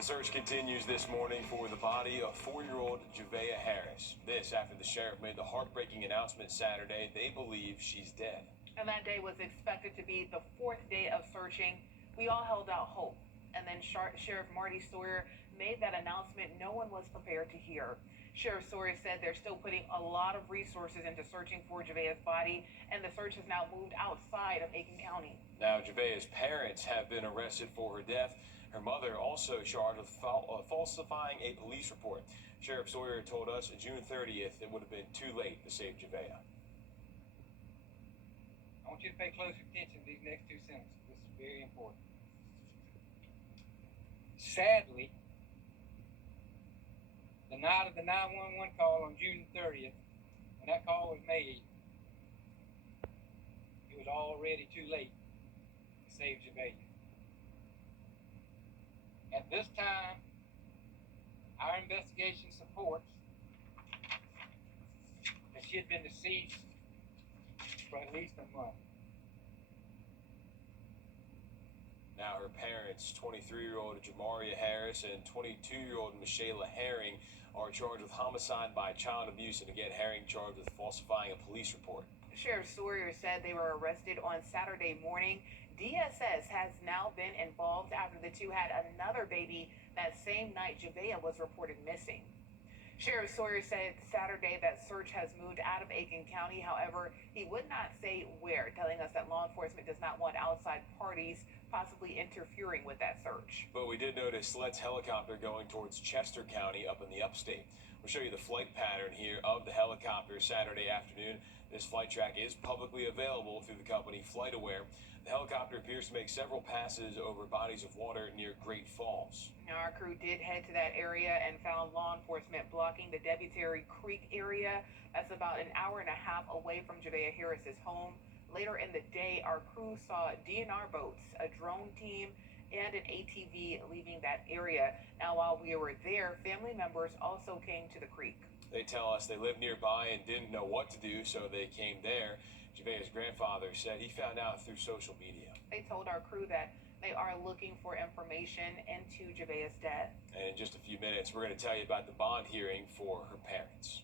The search continues this morning for the body of 4-year-old Javea Harris. This after the sheriff made the heartbreaking announcement Saturday they believe she's dead. And that day was expected to be the 4th day of searching. We all held out hope. And then Sheriff Marty Sawyer made that announcement no one was prepared to hear. Sheriff Sawyer said they're still putting a lot of resources into searching for Javea's body, and the search has now moved outside of Aiken County. Now, Javea's parents have been arrested for her death. Her mother also charged with falsifying a police report. Sheriff Sawyer told us June 30th it would have been too late to save Javea. I want you to pay close attention to these next 2 sentences. This is very important. Sadly, the night of the 911 call on June 30th, when that call was made, it was already too late to save Javea. At this time, our investigation supports that she had been deceased for at least a month. Now her parents, 23-year-old Jamaria Harris and 22-year-old Michaela Herring, are charged with homicide by child abuse, and again, Herring charged with falsifying a police report. Sheriff Sawyer said they were arrested on Saturday morning. DSS has now been involved after the two had another baby that same night Javea was reported missing. Sheriff Sawyer said Saturday that search has moved out of Aiken County. However, he would not say where, telling us that law enforcement does not want outside parties possibly interfering with that search. But we did notice Sled's helicopter going towards Chester County up in the upstate. We'll show you the flight pattern here of the helicopter Saturday afternoon. This flight track is publicly available through the company FlightAware. The helicopter appears to make several passes over bodies of water near Great Falls. Now, our crew did head to that area and found law enforcement blocking the Debutary Creek area. That's about an hour and a half away from Javea Harris's home. Later in the day, our crew saw DNR boats, a drone team, and an ATV leaving that area. Now, while we were there, family members also came to the creek. They tell us they lived nearby and didn't know what to do, so they came there. Javea's grandfather said he found out through social media. They told our crew that they are looking for information into Javea's death. And in just a few minutes, we're going to tell you about the bond hearing for her parents.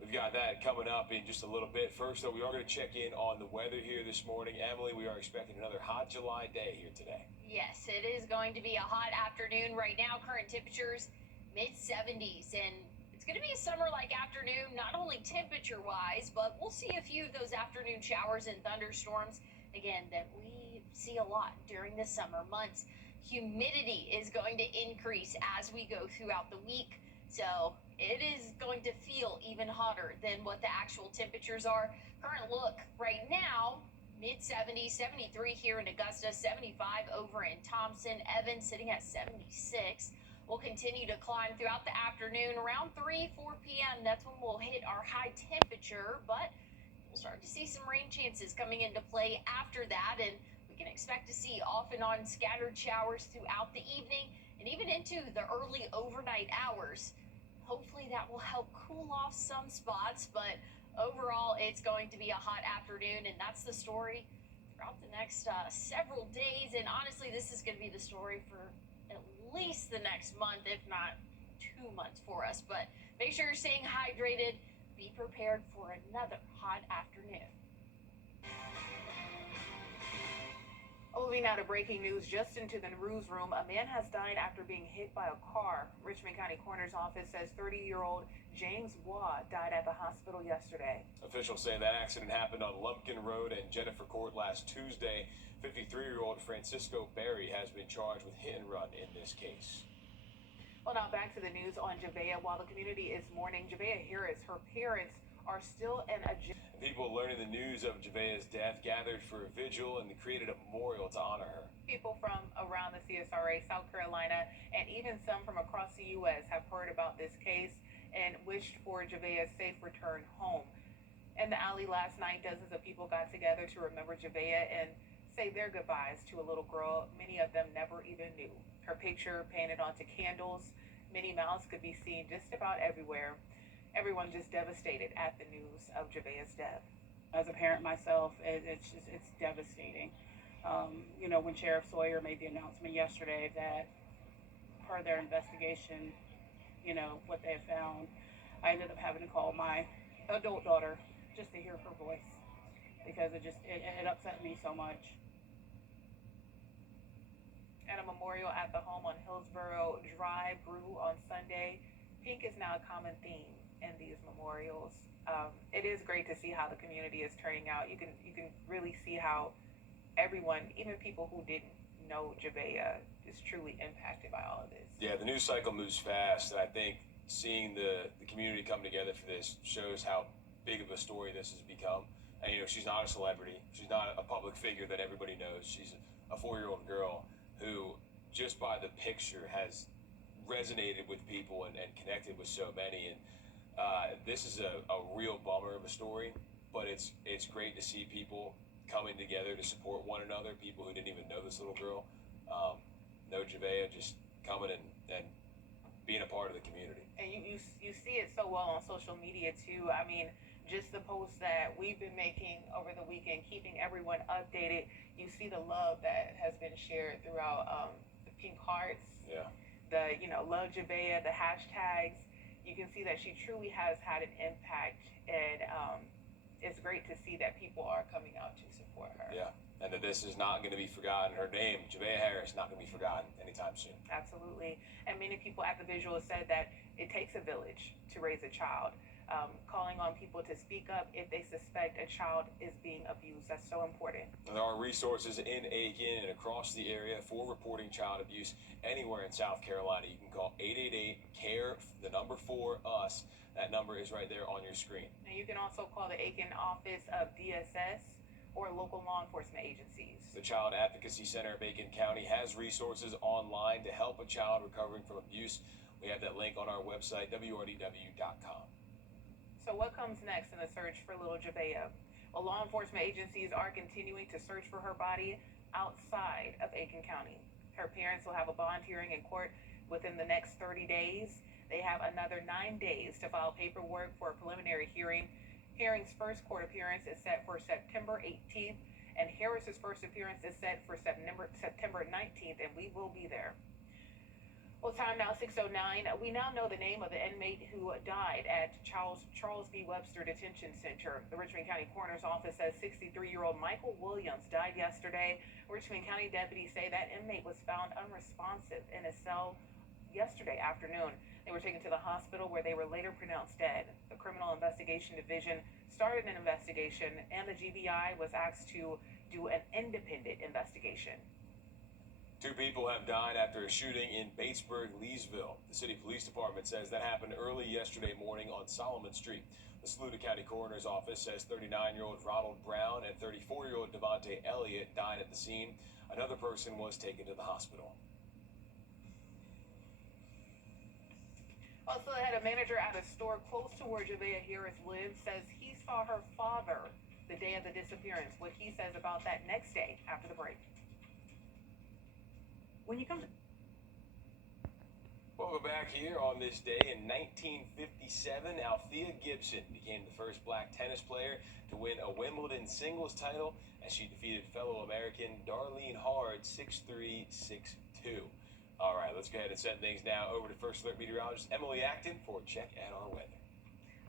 We've got that coming up in just a little bit. First, though, we are going to check in on the weather here this morning. Emily, we are expecting another hot July day here today. Yes, it is going to be a hot afternoon. Right now, current temperatures mid-70s, and it's going to be a summer-like afternoon, not only temperature-wise, but we'll see a few of those afternoon showers and thunderstorms, again, that we see a lot during the summer months. Humidity is going to increase as we go throughout the week, so it is going to feel even hotter than what the actual temperatures are. Current look right now, mid-70s, 73 here in Augusta, 75 over in Thompson. Evans sitting at 76. We'll continue to climb throughout the afternoon. Around 3, 4 p.m., that's when we'll hit our high temperature, but we'll start to see some rain chances coming into play after that, and we can expect to see off and on scattered showers throughout the evening and even into the early overnight hours. Hopefully that will help cool off some spots, but overall it's going to be a hot afternoon, and that's the story throughout the next several days. And honestly, this is going to be the story for at least the next month, if not 2 months for us. But make sure you're staying hydrated. Be prepared for another hot afternoon. Moving now to breaking news, just into the newsroom, a man has died after being hit by a car. Richmond County Coroner's Office says 30-year-old James Waugh died at the hospital yesterday. Officials say that accident happened on Lumpkin Road and Jennifer Court last Tuesday. 53-year-old Francisco Berry has been charged with hit and run in this case. Well, now back to the news on Javea. While the community is mourning Javea Harris, her parents are still in a jail. People learning the news of Javea's death gathered for a vigil and created a memorial to honor her. People from around the CSRA, South Carolina, and even some from across the U.S. have heard about this case and wished for Javea's safe return home. In the alley last night, dozens of people got together to remember Javea and say their goodbyes to a little girl many of them never even knew. Her picture painted onto candles, Minnie Mouse could be seen just about everywhere. Everyone just devastated at the news of Javea's death. As a parent myself, it's devastating. When Sheriff Sawyer made the announcement yesterday that per their investigation, you know, what they have found. I ended up having to call my adult daughter just to hear her voice because it upset me so much. And a memorial at the home on Hillsborough Drive grew on Sunday. Pink is now a common theme in these memorials. It is great to see how the community is turning out. You can really see how everyone, even people who didn't know Javea, is truly impacted by all of this. Yeah, the news cycle moves fast, and I think seeing the community come together for this shows how big of a story this has become. And, you know, she's not a celebrity. She's not a public figure that everybody knows. She's a 4-year-old girl who, just by the picture, has resonated with people and connected with so many. And this is a real bummer of a story, but it's great to see people coming together to support one another, people who didn't even know this little girl, know Javea, just coming and being a part of the community. And you see it so well on social media too. I mean, just the posts that we've been making over the weekend, keeping everyone updated. You see the love that has been shared throughout the pink hearts, Yeah. the, you know, love Javea, the hashtags. You can see that she truly has had an impact, and it's great to see that people are coming out to support her. Yeah, and that this is not going to be forgotten. Her name, Javea Harris, not going to be forgotten anytime soon. Absolutely. And many people at the visual said that it takes a village to raise a child. Calling on people to speak up if they suspect a child is being abused. That's so important. And there are resources in Aiken and across the area for reporting child abuse anywhere in South Carolina. You can call 888-CARE, the number 4US. That number is right there on your screen. And you can also call the Aiken office of DSS or local law enforcement agencies. The Child Advocacy Center of Aiken County has resources online to help a child recovering from abuse. We have that link on our website, wrdw.com. So what comes next in the search for little Javea? Well, law enforcement agencies are continuing to search for her body outside of Aiken County. Her parents will have a bond hearing in court within the next 30 days. They have another 9 days to file paperwork for a preliminary hearing. Herring's first court appearance is set for September 18th, and Harris's first appearance is set for September 19th, and we will be there. Well, time now 6:09. We now know the name of the inmate who died at Charles B. Webster Detention Center. The Richmond County Coroner's Office says 63-year-old Michael Williams died yesterday. Richmond County deputies say that inmate was found unresponsive in a cell yesterday afternoon. They were taken to the hospital where they were later pronounced dead. The Criminal Investigation Division started an investigation, and the GBI was asked to do an independent investigation. 2 people have died after a shooting in Batesburg, Leesville. The city police department says that happened early yesterday morning on Solomon Street. The Saluda County Coroner's Office says 39-year-old Ronald Brown and 34-year-old Devontae Elliott died at the scene. Another person was taken to the hospital. Also ahead, a manager at a store close to where Javea Harris lives says he saw her father the day of the disappearance. What he says about that next day after the break. When you come to Welcome back here on this day in 1957. Althea Gibson became the first black tennis player to win a Wimbledon singles title as she defeated fellow American Darlene Hard 6-3, 6-2. All right, let's go ahead and send things now over to First Alert meteorologist Emily Acton for a check at our weather.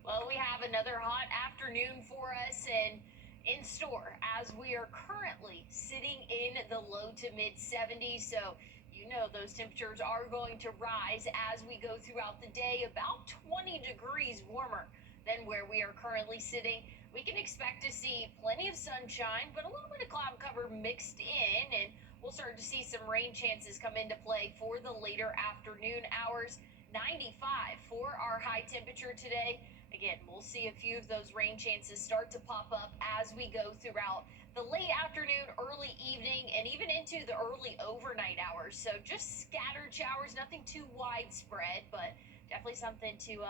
Well, we have another hot afternoon for us and in store as we are currently sitting in the low to mid 70s. So, you know, those temperatures are going to rise as we go throughout the day, about 20 degrees warmer than where we are currently sitting. We can expect to see plenty of sunshine, but a little bit of cloud cover mixed in, and we'll start to see some rain chances come into play for the later afternoon hours. 95 for our high temperature today. Again, we'll see a few of those rain chances start to pop up as we go throughout the late afternoon, early evening, and even into the early overnight hours. So just scattered showers, nothing too widespread, but definitely something to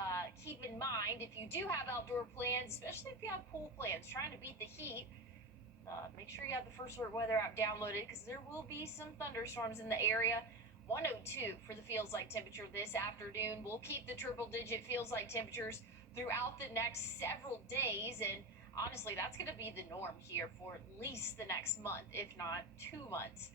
keep in mind if you do have outdoor plans, especially if you have pool plans, trying to beat the heat. Make sure you have the First Alert weather app downloaded because there will be some thunderstorms in the area. 102 for the feels like temperature this afternoon. We'll keep the triple digit feels like temperatures throughout the next several days, and honestly, that's going to be the norm here for at least the next month, if not 2 months.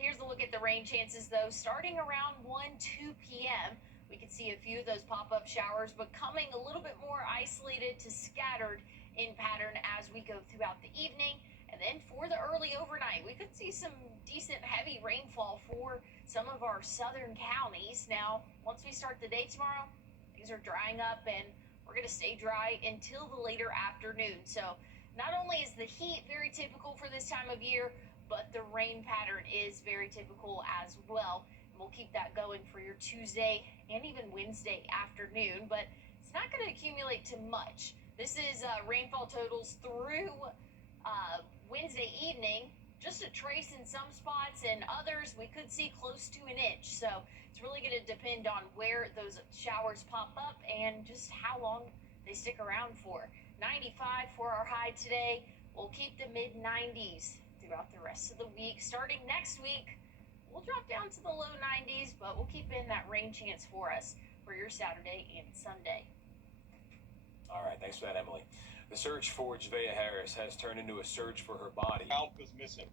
Here's a look at the rain chances, though. Starting around 2 p.m., we could see a few of those pop-up showers, but coming a little bit more isolated to scattered in pattern as we go throughout the evening. And then for the early overnight, we could see some decent heavy rainfall for some of our southern counties. Now, once we start the day tomorrow, things are drying up and we're going to stay dry until the later afternoon. So not only is the heat very typical for this time of year, but the rain pattern is very typical as well. And we'll keep that going for your Tuesday and even Wednesday afternoon, but it's not going to accumulate to much. This is rainfall totals through Wednesday evening, just a trace in some spots, and others we could see close to an inch. So it's really going to depend on where those showers pop up and just how long they stick around for. 95 for our high today. We'll keep the mid-90s throughout the rest of the week. Starting next week, we'll drop down to the low 90s, but we'll keep in that rain chance for us for your Saturday and Sunday. All right, thanks for that, Emily. The search for Javea Harris has turned into a search for her body. Child was missing.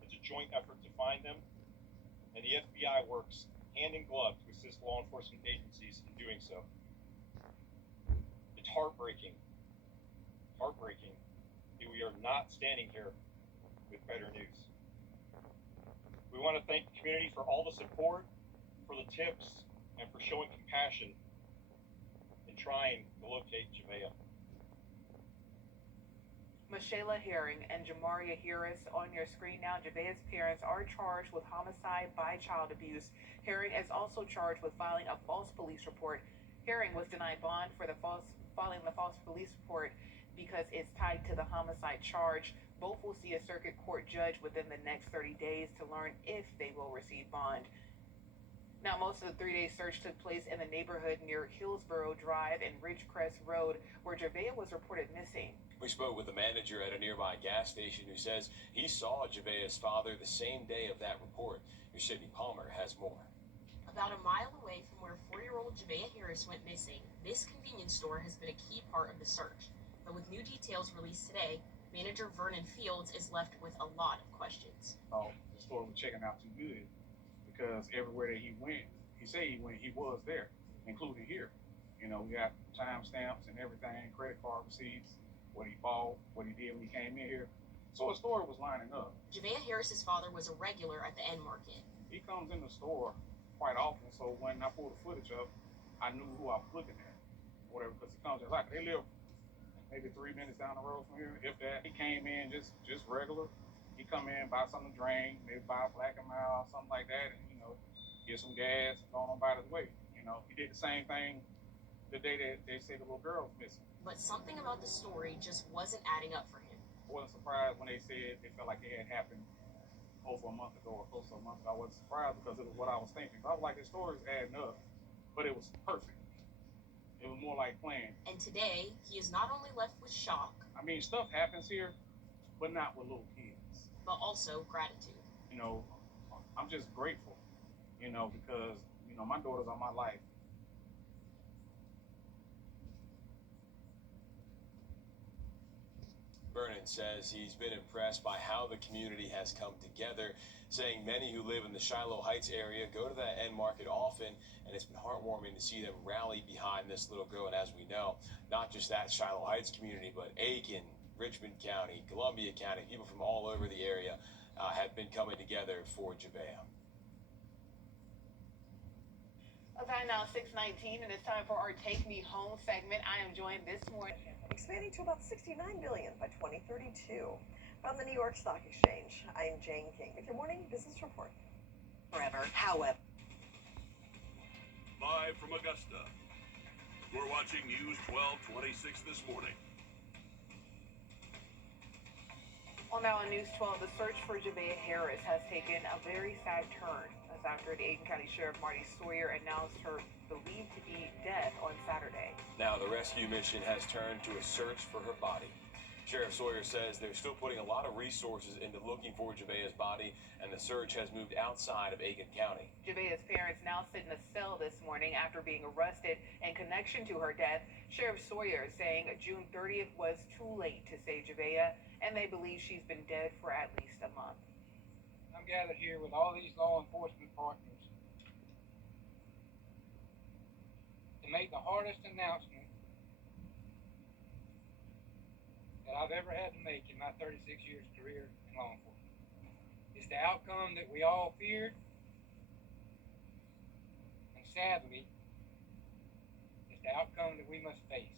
It's a joint effort to find them, and the FBI works hand in glove to assist law enforcement agencies in doing so. It's heartbreaking that we are not standing here with better news. We want to thank the community for all the support, for the tips, and for showing compassion in trying to locate Javea. Michela Herring and Jamaria Harris on your screen now. Javea's parents are charged with homicide by child abuse. Herring is also charged with filing a false police report. Herring was denied bond for filing the false police report because it's tied to the homicide charge. Both will see a circuit court judge within the next 30 days to learn if they will receive bond. Now, most of the 3-day search took place in the neighborhood near Hillsborough Drive and Ridgecrest Road, where Javea was reported missing. We spoke with the manager at a nearby gas station who says he saw Javea's father the same day of that report. Your Sydney Palmer has more. About a mile away from where 4-year-old Javea Harris went missing, this convenience store has been a key part of the search. But with new details released today, manager Vernon Fields is left with a lot of questions. Oh, the store was checking out too good because everywhere that he went, he said he went, he was there, including here. You know, we got time stamps and everything, credit card receipts, what he bought, what he did when he came in here. So his story was lining up. Javea Harris's father was a regular at the end market. He comes in the store quite often, so when I pulled the footage up, I knew who I was looking at, whatever, because he comes just like, they live maybe 3 minutes down the road from here, if that. He came in just regular. He come in, buy something to drink, maybe buy a Black and Mild, something like that, and, you know, get some gas, and go on about his way. You know, he did the same thing the day that they say the little girl was missing. But something about the story just wasn't adding up for him. I wasn't surprised when they said they felt like it had happened over a month ago or close to a month ago. I wasn't surprised because it was what I was thinking. I was like, the story's adding up, but it was perfect. It was more like planned. And today, he is not only left with shock, I mean, stuff happens here, but not with little kids. but also gratitude. You know, I'm just grateful, you know, because, you know, my daughter's on my life. Vernon says he's been impressed by how the community has come together, saying many who live in the Shiloh Heights area go to that end market often, and it's been heartwarming to see them rally behind this little girl. And as we know, not just that Shiloh Heights community, but Aiken, Richmond County, Columbia County, people from all over the area have been coming together for Javea. Okay, now 6:19, and it's time for our Take Me Home segment. I am joined this morning. Expanding to about $69 billion by 2032. From the New York Stock Exchange, I'm Jane King with your morning business report. Forever, however. Live from Augusta, you're watching News 1226 this morning. Well, now on News 12, the search for Javea Harris has taken a very sad turn. That's after the Aiken County Sheriff Marty Sawyer announced her believed to be dead on Saturday. Now the rescue mission has turned to a search for her body. Sheriff Sawyer says they're still putting a lot of resources into looking for Javea's body, and the search has moved outside of Aiken County. Javea's parents now sit in a cell this morning after being arrested in connection to her death. Sheriff Sawyer saying June 30th was too late to save Javea, and they believe she's been dead for at least a month. I I'm gathered here with all these law enforcement partners to make the hardest announcement that I've ever had to make in my 36 years career in law enforcement. It's the outcome that we all feared, and sadly, it's the outcome that we must face.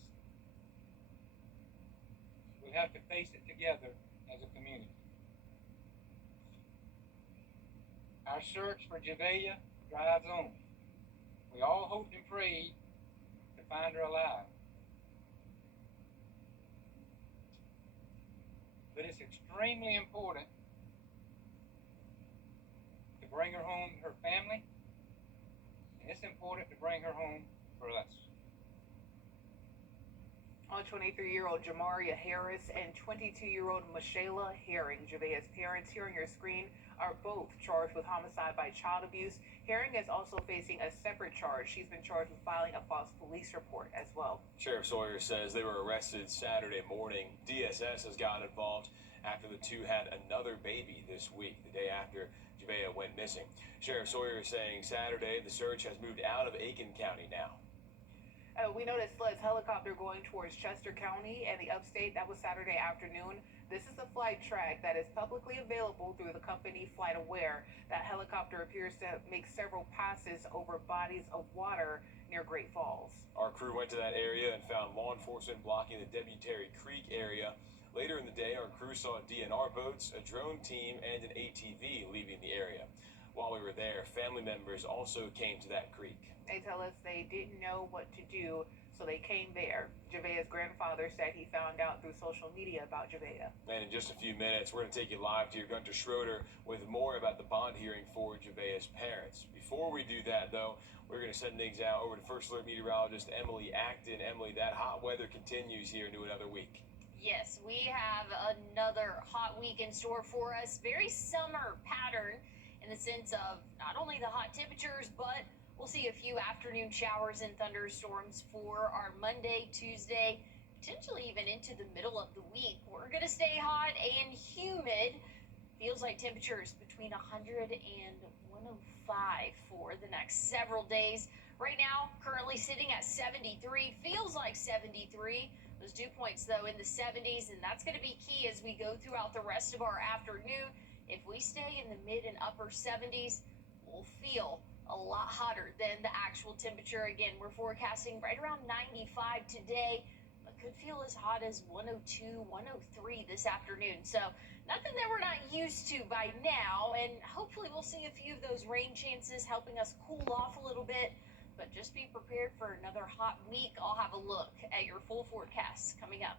We'll have to face it together as a community. Our search for Javeya drives on. We all hoped and prayed to find her alive. But it's extremely important to bring her home to her family, and it's important to bring her home for us. On 23-year-old Jamaria Harris and 22-year-old Michaela Herring, Javeya's parents here on your screen, are both charged with homicide by child abuse. Herring is also facing a separate charge. She's been charged with filing a false police report as well. Sheriff Sawyer says they were arrested Saturday morning. DSS has gotten involved after the two had another baby this week, the day after Javeya went missing. Sheriff Sawyer is saying Saturday the search has moved out of Aiken County now. We noticed Sled's helicopter going towards Chester County and the upstate. That was Saturday afternoon. This is a flight track that is publicly available through the company FlightAware. That helicopter appears to make several passes over bodies of water near Great Falls. Our crew went to that area and found law enforcement blocking the Debutary Creek area. Later in the day, our crew saw DNR boats, a drone team, and an ATV leaving the area. While we were there, family members also came to that creek. They tell us they didn't know what to do, so they came there. Javeya's grandfather said he found out through social media about Javeya. And in just a few minutes, we're going to take you live to your Gunter Schroeder with more about the bond hearing for Javeya's parents. Before we do that, though, we're going to send things out over to First Alert meteorologist Emily Acton. Emily, that hot weather continues here into another week. Yes, we have another hot week in store for us. Very summer pattern in the sense of not only the hot temperatures, but we'll see a few afternoon showers and thunderstorms for our Monday, Tuesday, potentially even into the middle of the week. We're going to stay hot and humid. Feels like temperatures between 100 and 105 for the next several days. Right now, currently sitting at 73, feels like 73. Those dew points, though, in the 70s, and that's going to be key as we go throughout the rest of our afternoon. If we stay in the mid and upper 70s, we'll feel a lot hotter than the actual temperature. Again, we're forecasting right around 95 today, but could feel as hot as 102, 103 this afternoon. So nothing that we're not used to by now, and hopefully we'll see a few of those rain chances helping us cool off a little bit. But just be prepared for another hot week. I'll have a look at your full forecast coming up.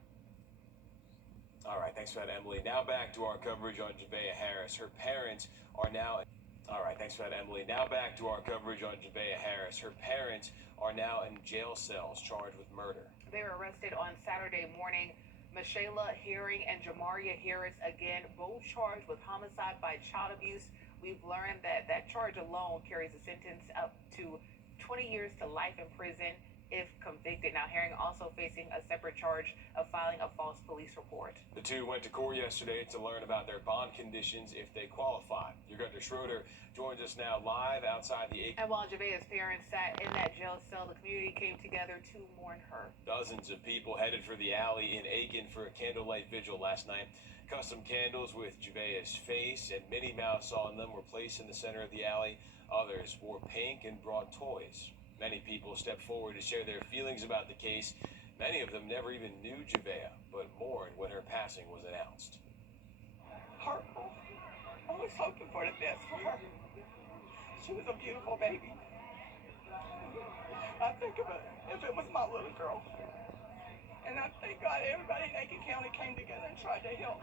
All right, thanks for that, Emily. Now back to our coverage on Javeya Harris. Her parents are now... All right, thanks for that, Emily. Now back to our coverage on Javeya Harris. Her parents are now in jail cells charged with murder. They were arrested on Saturday morning. Michaela Herring and Jamaria Harris, again, both charged with homicide by child abuse. We've learned that that charge alone carries a sentence up to 20 years to life in prison if convicted. Now, Herring also facing a separate charge of filing a false police report. The two went to court yesterday to learn about their bond conditions if they qualify. Your Gunter Schroeder joins us now live outside the Aiken. And while Javeya's parents sat in that jail cell, the community came together to mourn her. Dozens of people headed for the alley in Aiken for a candlelight vigil last night. Custom candles with Javeya's face and Minnie Mouse on them were placed in the center of the alley. Others wore pink and brought toys. Many people stepped forward to share their feelings about the case. Many of them never even knew Javeya, but mourned when her passing was announced. Horrible. I was hoping for the best for her. She was a beautiful baby. I think of it if it was my little girl. And I thank God everybody in Aiken County came together and tried to help.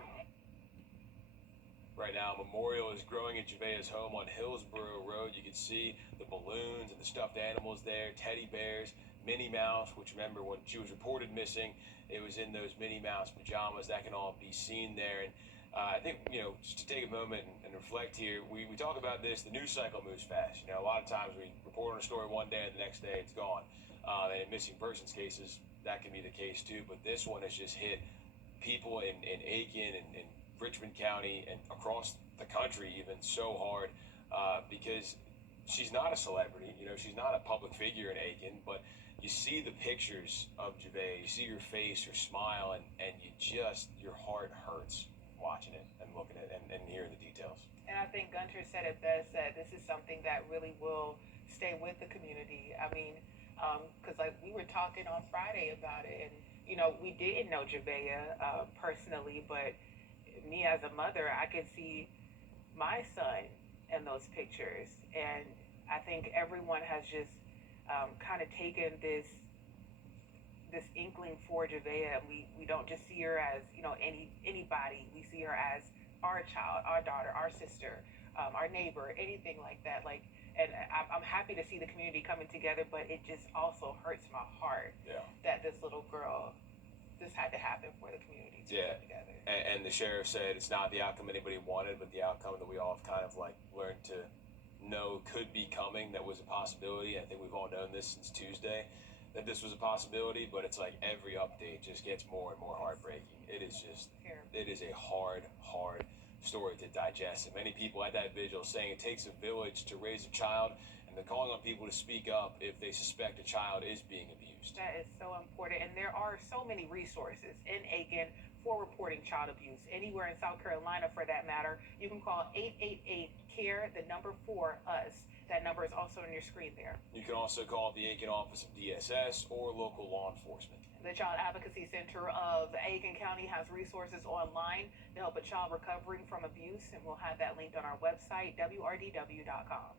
Right now, a memorial is growing at Javeya's home on Hillsborough Road. You can see the balloons and the stuffed animals there, teddy bears, Minnie Mouse, which remember when she was reported missing, it was in those Minnie Mouse pajamas. That can all be seen there. And I think, just to take a moment and reflect here, we talk about this, the news cycle moves fast. A lot of times we report on a story one day and the next day it's gone. And in missing persons cases, that can be the case too. But this one has just hit people in Aiken and Richmond County and across the country even so hard because she's not a celebrity. You know, she's not a public figure in Aiken, but you see the pictures of Javea, you see her face, her smile, and your heart hurts watching it and looking at it and hearing the details. And I think Gunter said it best, that this is something that really will stay with the community. I mean, because like we were talking on Friday about it, and you know, we didn't know Javea personally, but me as a mother, I could see my son in those pictures, and I think everyone has just kind of taken this inkling for Javea, and we don't just see her as, you know, anybody. We see her as our child, our daughter, our sister, our neighbor, anything like that. Like, and I'm happy to see the community coming together, but it just also hurts my heart that this little girl, this had to happen for the community to come together. And the sheriff said it's not the outcome anybody wanted, but the outcome that we all have kind of like learned to know could be coming. That was a possibility. I think we've all known this since Tuesday, that this was a possibility, but it's like every update just gets more and more heartbreaking. It is just, it is a hard story to digest. And many people at that vigil saying it takes a village to raise a child, and they're calling on people to speak up if they suspect a child is being abused. That is so important, and there are so many resources in Aiken for reporting child abuse. Anywhere in South Carolina, for that matter, you can call 888-CARE, the number 4US. That number is also on your screen there. You can also call the Aiken Office of DSS or local law enforcement. The Child Advocacy Center of Aiken County has resources online to help a child recovering from abuse, and we'll have that linked on our website, wrdw.com.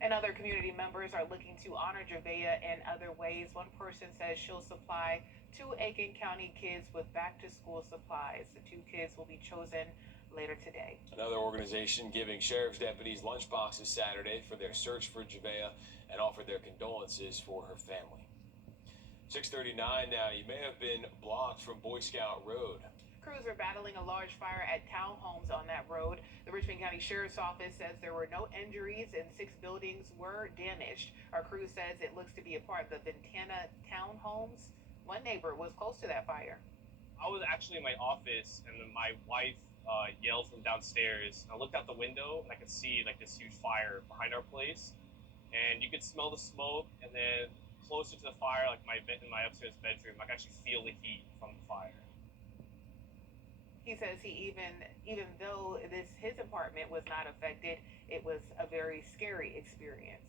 And other community members are looking to honor Javea in other ways. One person says she'll supply 2 Aiken County kids with back-to-school supplies. The 2 kids will be chosen later today. Another organization giving sheriff's deputies lunchboxes Saturday for their search for Javea and offered their condolences for her family. 6:39 now. You may have been blocked from Boy Scout Road. Crews are battling a large fire at townhomes on that road. The Richmond County Sheriff's Office says there were no injuries and 6 buildings were damaged. Our crew says it looks to be a part of the Ventana townhomes. One neighbor was close to that fire. I was actually in my office, and then my wife yelled from downstairs. I looked out the window and I could see like this huge fire behind our place, and you could smell the smoke. And then closer to the fire, like in my upstairs bedroom, I could actually feel the heat from the fire. He says he even though his apartment was not affected, it was a very scary experience.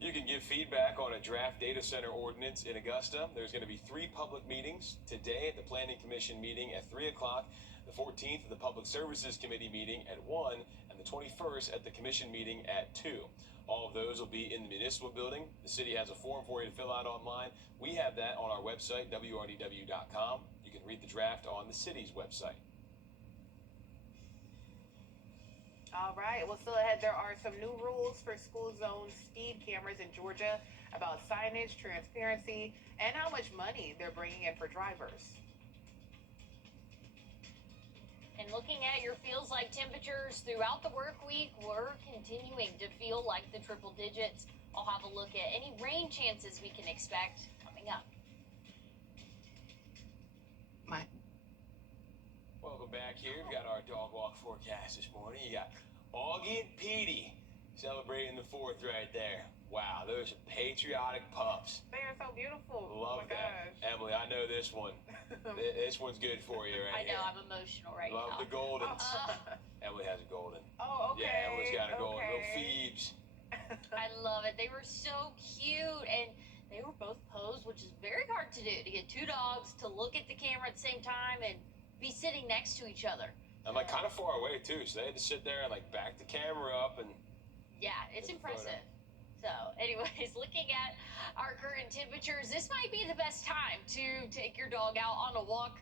You can give feedback on a draft data center ordinance in Augusta. There's going to be 3 public meetings today at the Planning Commission meeting at 3 o'clock, the 14th at the Public Services Committee meeting at 1, and the 21st at the Commission meeting at 2. All of those will be in the municipal building. The city has a form for you to fill out online. We have that on our website, wrdw.com. You can read the draft on the city's website. All right, well, still ahead, there are some new rules for school zone speed cameras in Georgia about signage, transparency, and how much money they're bringing in for drivers. And looking at your feels like temperatures throughout the work week, we're continuing to feel like the triple digits. I'll have a look at any rain chances we can expect coming up. Welcome back here. We've got our dog walk forecast this morning. You got Augie and Petey celebrating the 4th right there. Wow, those are patriotic pups. They are so beautiful. Love that. Gosh. Emily, I know this one. This one's good for you right here. I know, I'm emotional right now. Love the Goldens. Emily has a Golden. Oh, okay. Yeah, Emily's got a Golden. Little Okay. Phoebes. I love it. They were so cute, and they were both posed, which is very hard to do, to get 2 dogs to look at the camera at the same time and be sitting next to each other. I'm like kind of far away too, so they had to sit there and like back the camera up and. Yeah, it's impressive. So, anyways, looking at our current temperatures, this might be the best time to take your dog out on a walk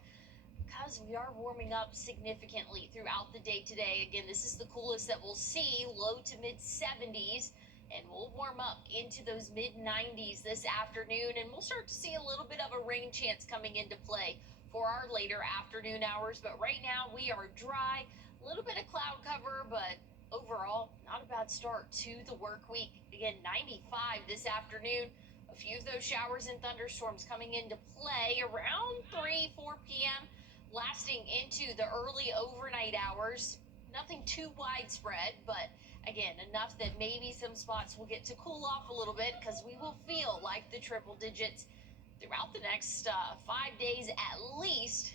because we are warming up significantly throughout the day today. Again, this is the coolest that we'll see, low to mid 70s, and we'll warm up into those mid 90s this afternoon, and we'll start to see a little bit of a rain chance coming into play for our later afternoon hours. But right now we are dry, a little bit of cloud cover, but overall not a bad start to the work week. Again, 95 this afternoon. A few of those showers and thunderstorms coming into play around 3-4 p.m. lasting into the early overnight hours. Nothing too widespread, but again, enough that maybe some spots will get to cool off a little bit because we will feel like the triple digits throughout the next 5 days at least.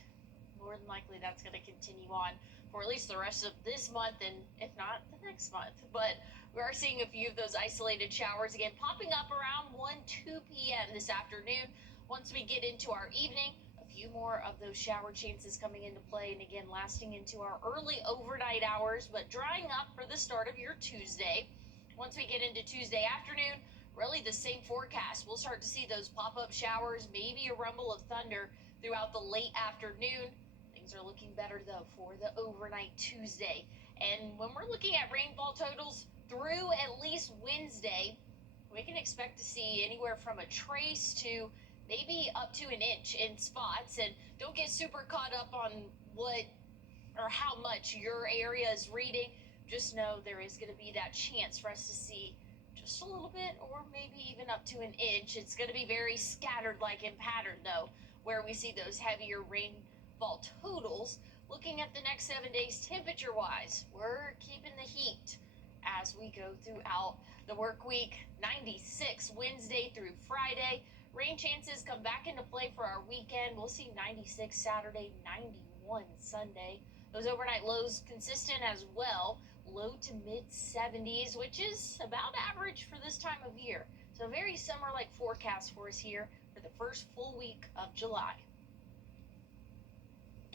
More than likely that's going to continue on for at least the rest of this month, and if not, the next month. But we are seeing a few of those isolated showers again popping up around 1-2 p.m. this afternoon. Once we get into our evening, a few more of those shower chances coming into play, and again lasting into our early overnight hours, but drying up for the start of your Tuesday. Once we get into Tuesday afternoon, really the same forecast. We'll start to see those pop-up showers, maybe a rumble of thunder throughout the late afternoon. Things are looking better though for the overnight Tuesday. And when we're looking at rainfall totals through at least Wednesday, we can expect to see anywhere from a trace to maybe up to an inch in spots. And don't get super caught up on what or how much your area is reading. Just know there is going to be that chance for us to see just a little bit or maybe even up to an inch. It's going to be very scattered like in pattern though, where we see those heavier rainfall totals. Looking at the next 7 days temperature wise, we're keeping the heat as we go throughout the work week. 96 Wednesday through Friday. Rain chances come back into play for our weekend. We'll see 96 Saturday, 91 Sunday. Those overnight lows consistent as well. Low to mid 70s, which is about average for this time of year. So very summer-like forecast for us here for the first full week of July.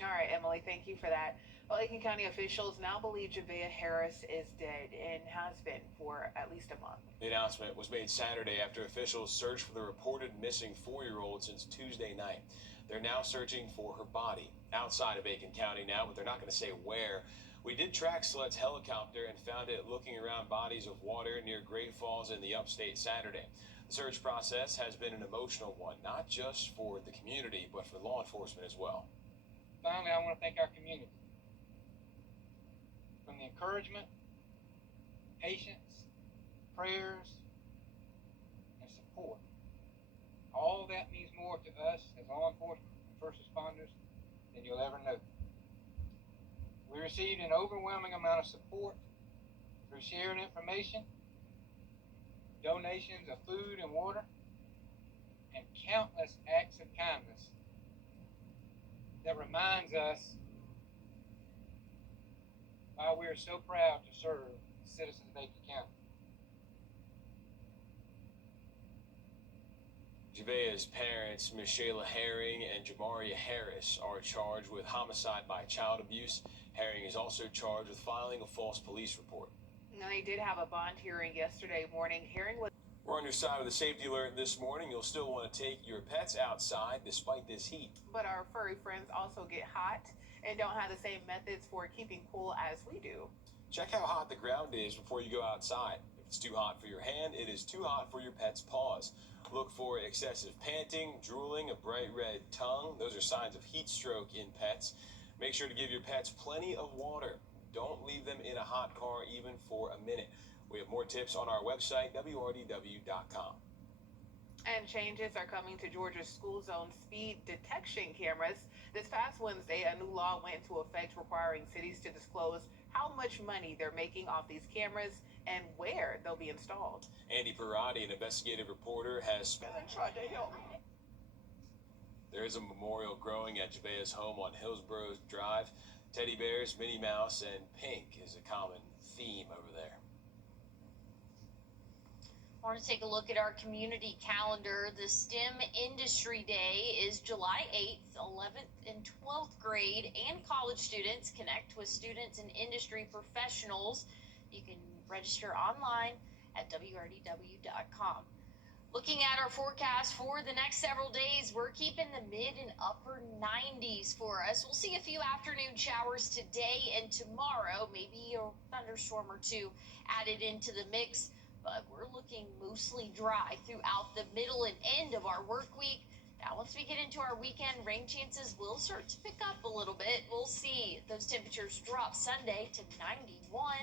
All right, Emily, thank you for that. Well, Aiken County officials now believe Javea Harris is dead and has been for at least a month. The announcement was made Saturday after officials searched for the reported missing 4-year-old since Tuesday night. They're now searching for her body outside of Aiken County now, but they're not going to say where. We did track SLED's helicopter and found it looking around bodies of water near Great Falls in the upstate Saturday. The search process has been an emotional one, not just for the community, but for law enforcement as well. Finally, I want to thank our community for the encouragement, patience, prayers, and support. All that means more to us as law enforcement and first responders than you'll ever know. We received an overwhelming amount of support through sharing information, donations of food and water, and countless acts of kindness that reminds us why we are so proud to serve the citizens of Aiken County. Javea's parents, Michelle Herring and Jamaria Harris, are charged with homicide by child abuse. Herring is also charged with filing a false police report. Now, they did have a bond hearing yesterday morning. Herring was... We're on your side of the safety alert this morning. You'll still want to take your pets outside despite this heat. But our furry friends also get hot and don't have the same methods for keeping cool as we do. Check how hot the ground is before you go outside. If it's too hot for your hand, it is too hot for your pet's paws. Look for excessive panting, drooling, a bright red tongue. Those are signs of heat stroke in pets. Make sure to give your pets plenty of water. Don't leave them in a hot car even for a minute. We have more tips on our website, Wrdw.com. And changes are coming to Georgia's school zone speed detection cameras. This past Wednesday, a new law went into effect requiring cities to disclose how much money they're making off these cameras and where they'll be installed. Andy Parati, an investigative reporter, has tried to help. There is a memorial growing at Javea's home on Hillsborough Drive. Teddy bears, Minnie Mouse, and pink is a common theme over there. I want to take a look at our community calendar. The STEM Industry Day is July 8th. 11th and 12th grade and college students connect with students and industry professionals. You can register online at wrdw.com. Looking at our forecast for the next several days, we're keeping the mid and upper 90s for us. We'll see a few afternoon showers today and tomorrow, maybe a thunderstorm or two added into the mix, but we're looking mostly dry throughout the middle and end of our work week. Now, once we get into our weekend, rain chances will start to pick up a little bit. We'll see those temperatures drop Sunday to 91.